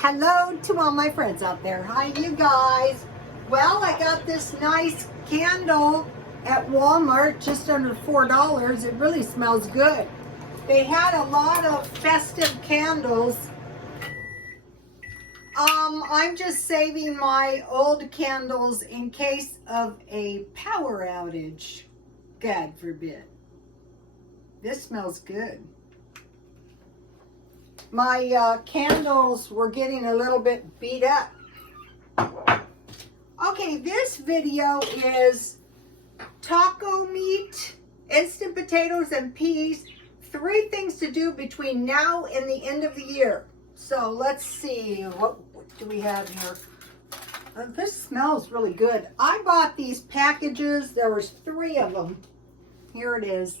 hello to all my friends out there. Hi, you guys. Well, I got this nice candle at Walmart, just under $4. It really smells good. They had a lot of festive candles. I'm just saving my old candles in case of a power outage. God forbid. This smells good. My candles were getting a little bit beat up. Okay, this video is taco meat, instant potatoes, and peas. 3 things to do between now and the end of the year. So let's see, what do we have here? This smells really good. I bought these packages. There was 3 of them. Here it is.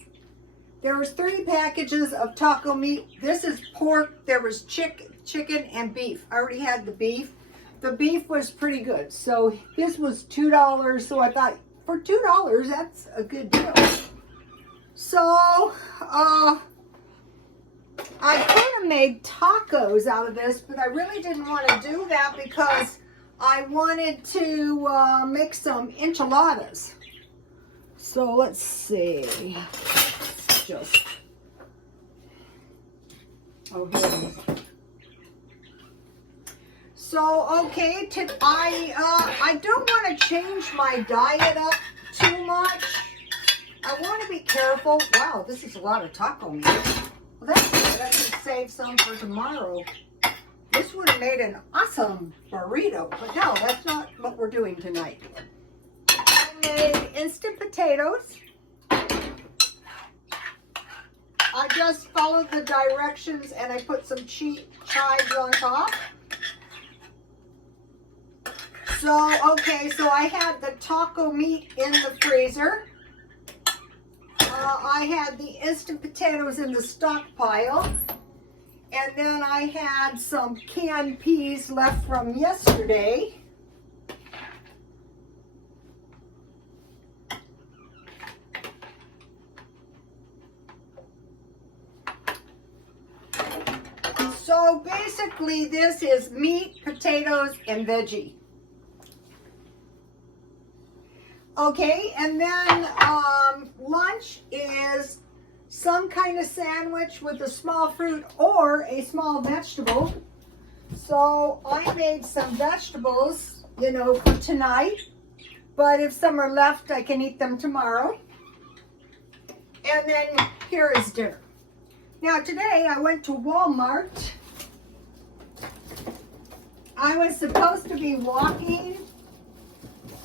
There was 3 packages of taco meat. This is pork. There was chicken and beef. I already had the beef. The beef was pretty good. So this was $2. So I thought, for $2, that's a good deal. So I could have made tacos out of this, but I really didn't want to do that because I wanted to make some enchiladas. So let's see. Just, oh, here it is. So, okay, I don't want to change my diet up too much. I want to be careful. Wow, this is a lot of taco meat. Well, that's good. I can save some for tomorrow. This would have made an awesome burrito, but no, that's not what we're doing tonight. I made instant potatoes. I just followed the directions and I put some chives on top. So, okay, so I had the taco meat in the freezer. I had the instant potatoes in the stockpile. And then I had some canned peas left from yesterday. So basically this is meat, potatoes, and veggie. Okay, and then lunch is some kind of sandwich with a small fruit or a small vegetable. So I made some vegetables, you know, for tonight. But if some are left, I can eat them tomorrow. And then here is dinner. Now today I went to Walmart. I was supposed to be walking,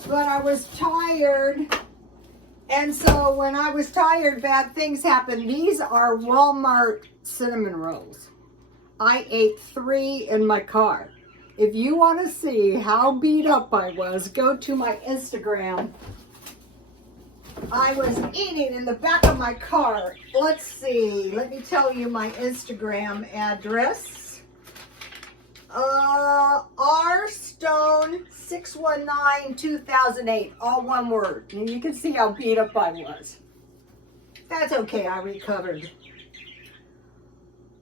but I was tired. And so when I was tired, bad things happened. These are Walmart cinnamon rolls. I ate 3 in my car. If you want to see how beat up I was, go to my Instagram. I was eating in the back of my car. Let's see. Let me tell you my Instagram address. rstone6192008, all one word. And you can see how beat up I was. That's okay, I recovered.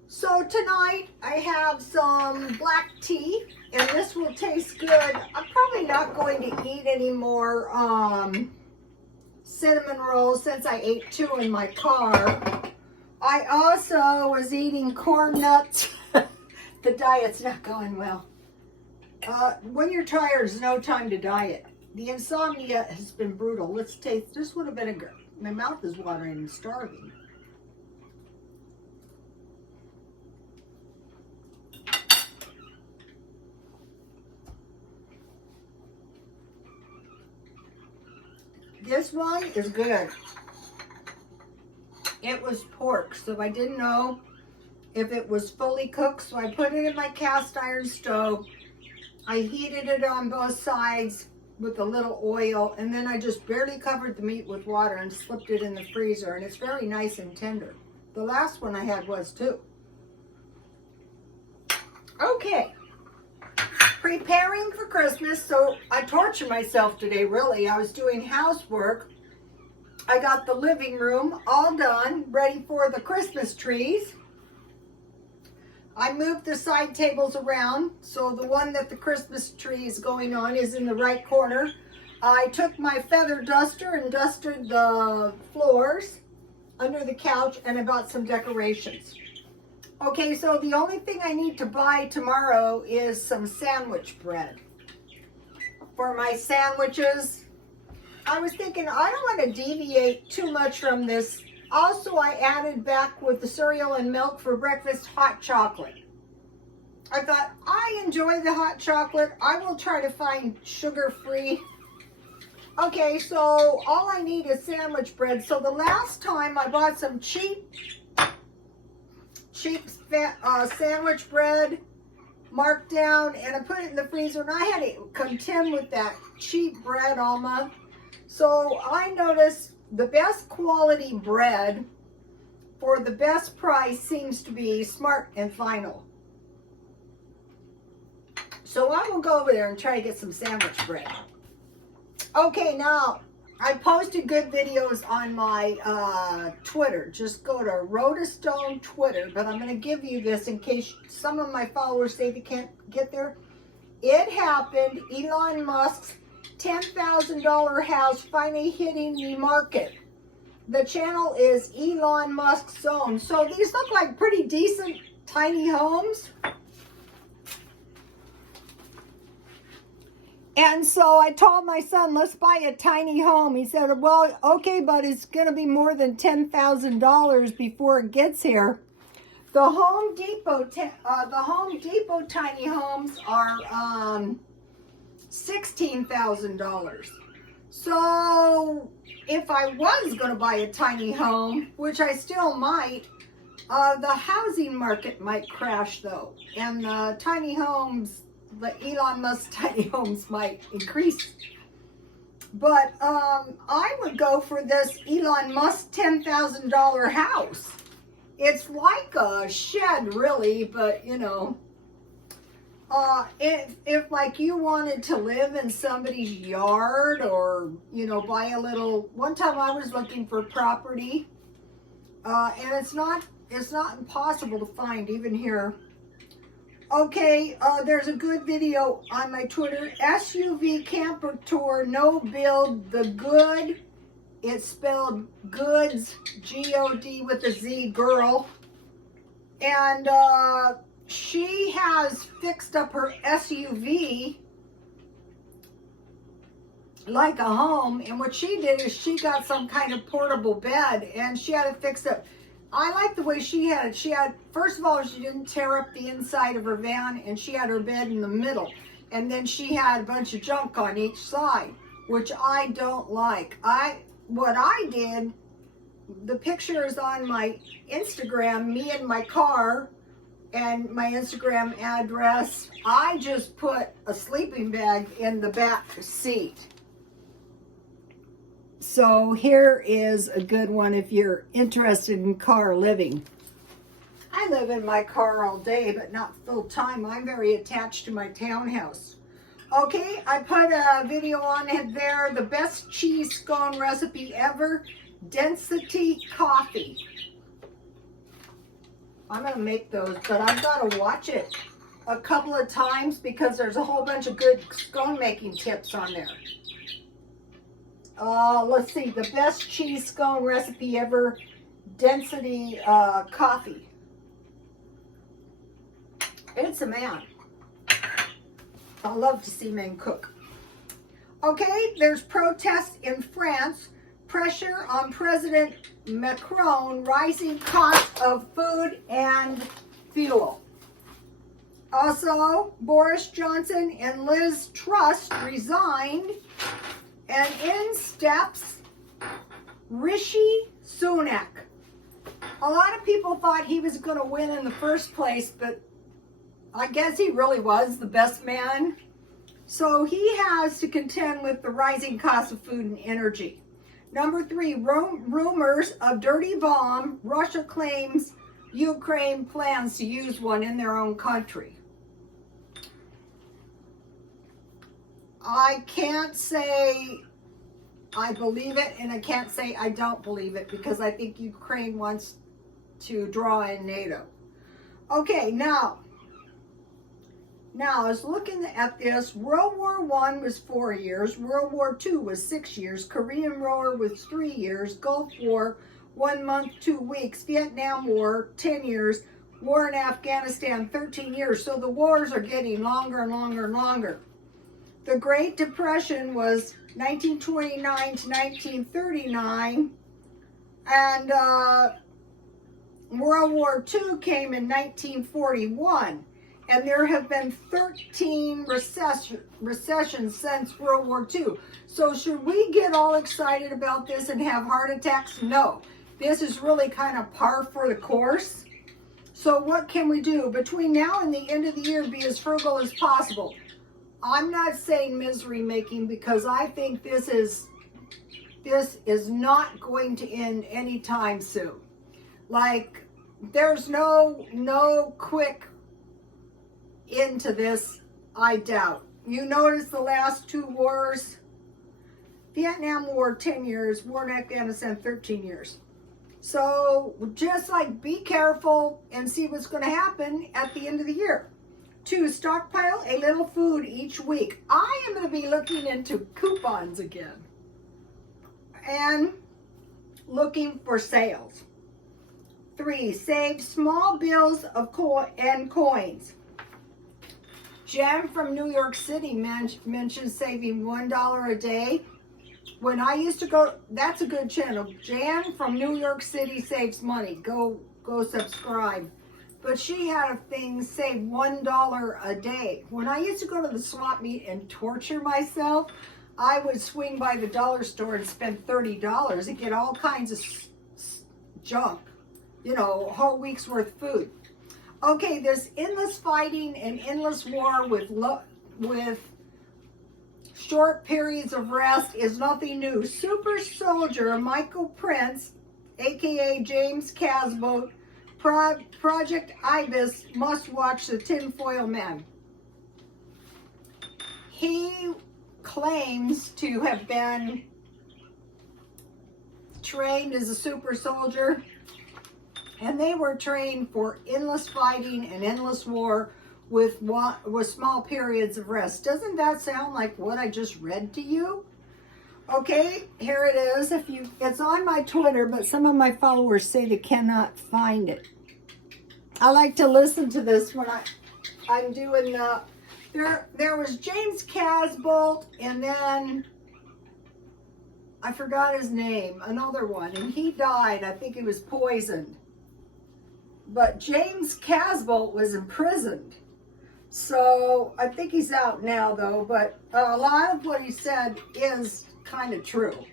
So tonight I have some black tea, and this will taste good. I'm probably not going to eat any more cinnamon rolls since I ate 2 in my car. I also was eating corn nuts. The diet's not going well. When you're tired, there's no time to diet. The insomnia has been brutal. Let's taste this one a vinegar. My mouth is watering and starving. This one is good. It was pork, so I didn't know if it was fully cooked, so I put it in my cast iron stove. I heated it on both sides with a little oil, and then I just barely covered the meat with water and slipped it in the freezer, and it's very nice and tender. The last one I had was too. Okay, preparing for Christmas, so I tortured myself today, really. I was doing housework. I got the living room all done, ready for the Christmas trees. I moved the side tables around, so the one that the Christmas tree is going on is in the right corner. I took my feather duster and dusted the floors under the couch, and I bought some decorations. Okay, so the only thing I need to buy tomorrow is some sandwich bread for my sandwiches. I was thinking I don't want to deviate too much from this. Also, I added back with the cereal and milk for breakfast hot chocolate. I thought, I enjoy the hot chocolate. I will try to find sugar-free. Okay, so all I need is sandwich bread. So the last time I bought some cheap sandwich bread, marked down, and I put it in the freezer, and I had to contend with that cheap bread all month. So I noticed the best quality bread for the best price seems to be Smart and Final. So I will go over there and try to get some sandwich bread. Okay, now I posted good videos on my Twitter. Just go to Rhoda Stone Twitter, but I'm going to give you this in case some of my followers say they can't get there. It happened. Elon Musk's $10,000 house finally hitting the market. The channel is Elon Musk Zone. So these look like pretty decent tiny homes. And so I told my son, let's buy a tiny home. He said, well, okay, but it's going to be more than $10,000 before it gets here. The Home Depot tiny homes are $16,000. So if I was going to buy a tiny home, which I still might, the housing market might crash though. And tiny homes, the Elon Musk tiny homes might increase. But I would go for this Elon Musk $10,000 house. It's like a shed really, but you know, if like you wanted to live in somebody's yard or, you know, buy a little, one time I was looking for property, and it's not impossible to find even here. Okay, there's a good video on my Twitter. SUV camper tour, no build, the good. It's spelled goods, G-O-D with a Z, girl. And she has fixed up her SUV like a home. And what she did is she got some kind of portable bed and she had it fixed up. I like the way she had it. She had, first of all, she didn't tear up the inside of her van, and she had her bed in the middle. And then she had a bunch of junk on each side, which I don't like. What I did, the picture is on my Instagram, me in my car, and my Instagram address. I just put a sleeping bag in the back seat. So here is a good one if you're interested in car living. I live in my car all day, but not full time. I'm very attached to my townhouse. Okay, I put a video on it there. The best cheese scone recipe ever. Density coffee. I'm going to make those, but I've got to watch it a couple of times because there's a whole bunch of good scone making tips on there. Let's see, the best cheese scone recipe ever, density coffee. It's a man. I love to see men cook. Okay, there's protests in France, pressure on President Macron, rising cost of food and fuel. Also, Boris Johnson and Liz Truss resigned. And in steps Rishi Sunak. A lot of people thought he was going to win in the first place, but I guess he really was the best man. So he has to contend with the rising cost of food and energy. Number 3, rumors of dirty bomb. Russia claims Ukraine plans to use one in their own country. I can't say I believe it, and I can't say I don't believe it, because I think Ukraine wants to draw in NATO. Okay, now I was looking at this. World War I was 4 years. World War II was 6 years. Korean War was 3 years. Gulf War, 1 month, 2 weeks. Vietnam War, 10 years. War in Afghanistan, 13 years. So the wars are getting longer and longer and longer. The Great Depression was 1929 to 1939. And World War II came in 1941. And there have been 13 recessions since World War II. So should we get all excited about this and have heart attacks? No. This is really kind of par for the course. So what can we do? Between now and the end of the year, be as frugal as possible. I'm not saying misery making, because I think this is not going to end anytime soon. Like, there's no quick into this, I doubt. You notice the last 2 wars, Vietnam War 10 years, war in Afghanistan 13 years. So just like be careful and see what's going to happen at the end of the year. 2, stockpile a little food each week. I am going to be looking into coupons again and looking for sales. 3, save small bills of coins. Jen from New York City mentioned saving $1 a day. When I used to go, that's a good channel. Jan from New York City saves money. Go subscribe. But she had a thing, save $1 a day. When I used to go to the swap meet and torture myself, I would swing by the dollar store and spend $30 and get all kinds of junk. You know, a whole week's worth of food. Okay, this endless fighting and endless war with short periods of rest is nothing new. Super soldier Michael Prince, aka James Casbolt, Project Ibis, must watch the Tinfoil Man. He claims to have been trained as a super soldier, and they were trained for endless fighting and endless war with small periods of rest. Doesn't that sound like what I just read to you? Okay, here it is. It's on my Twitter, but some of my followers say they cannot find it. I like to listen to this when I'm doing there was James Casbolt, and then I forgot his name, another one, and he died. I think he was poisoned. But James Casbolt was imprisoned. So I think he's out now, though, but a lot of what he said is kind of true.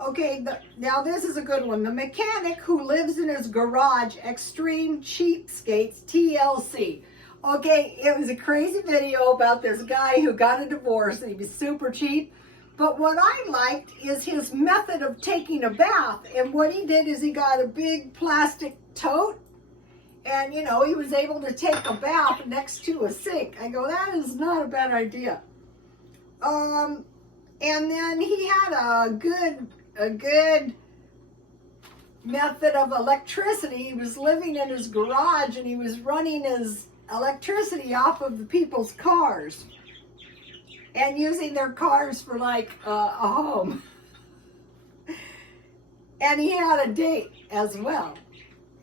Okay, now this is a good one. The mechanic who lives in his garage, extreme cheapskates, TLC. Okay, it was a crazy video about this guy who got a divorce and he was super cheap. But what I liked is his method of taking a bath. And what he did is he got a big plastic tote. And, you know, he was able to take a bath next to a sink. I go, that is not a bad idea. And then he had a good method of electricity. He was living in his garage and he was running his electricity off of the people's cars and using their cars for like a home. And he had a date as well.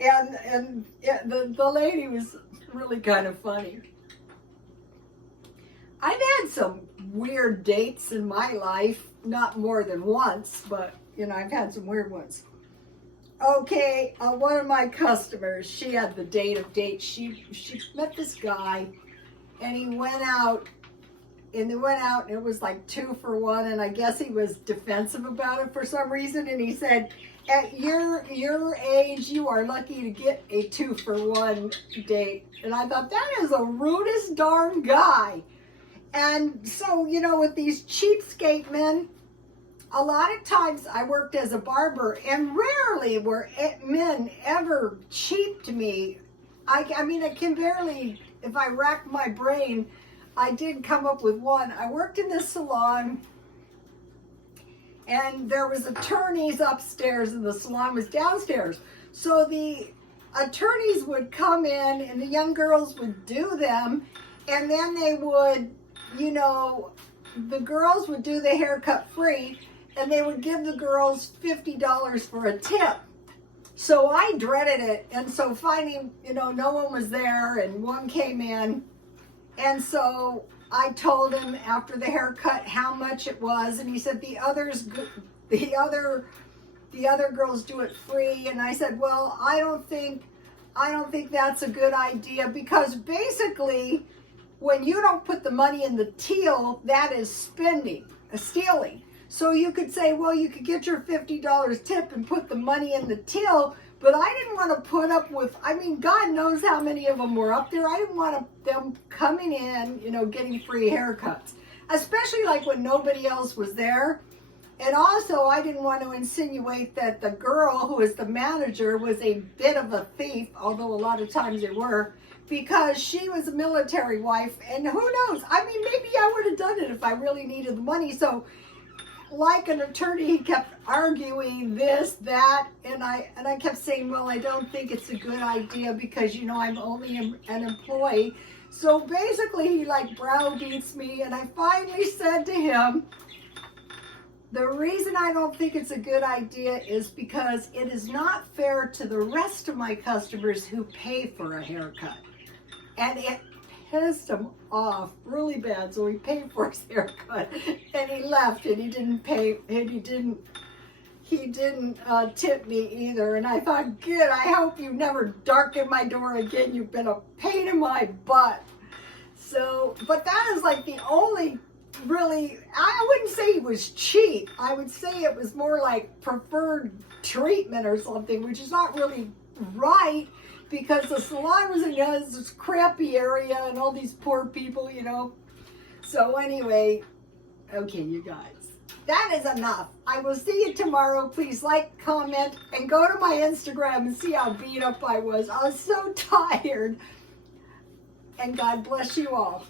And the lady was really kind of funny. I've had some weird dates in my life, not more than once, but, you know, I've had some weird ones. Okay, one of my customers, she had the date of dates. She met this guy, and he went out, and they went out, and it was like 2 for 1, and I guess he was defensive about it for some reason, and he said, at your age, you are lucky to get a 2 for 1 date. And I thought, that is the rudest darn guy. And so, you know, with these cheapskate men, a lot of times I worked as a barber, and rarely were men ever cheap to me. I mean, I can barely, if I rack my brain, I did come up with one. I worked in this salon, and there was attorneys upstairs and the salon was downstairs. So the attorneys would come in and the young girls would do them, and then they would, you know, the girls would do the haircut free, and they would give the girls $50 for a tip. So I dreaded it, and so finding, you know, no one was there, and one came in, and so I told him after the haircut how much it was, and he said the other girls do it free, and I said, well, I don't think that's a good idea, because basically when you don't put the money in the till, that is stealing. So you could say, well, you could get your $50 tip and put the money in the till, but I didn't want to put up with, I mean, God knows how many of them were up there. I didn't want them coming in, you know, getting free haircuts, especially like when nobody else was there. And also, I didn't want to insinuate that the girl who was the manager was a bit of a thief, although a lot of times they were, because she was a military wife, and who knows? I mean, maybe I would have done it if I really needed the money. So, like an attorney, he kept arguing this, that, and I kept saying, well, I don't think it's a good idea because, you know, I'm only an employee. So basically, he like browbeats me, and I finally said to him, the reason I don't think it's a good idea is because it is not fair to the rest of my customers who pay for a haircut. And it pissed him off really bad, so he paid for his haircut, and he left, and he didn't pay, and he didn't tip me either. And I thought, good, I hope you never darken my door again. You've been a pain in my butt. So, but that is like the only really, I wouldn't say he was cheap. I would say it was more like preferred treatment or something, which is not really right, because the salon was in this crappy area and all these poor people, you know. So anyway, okay, you guys, that is enough. I will see you tomorrow. Please like, comment, and go to my Instagram and see how beat up I was. I was so tired. And God bless you all.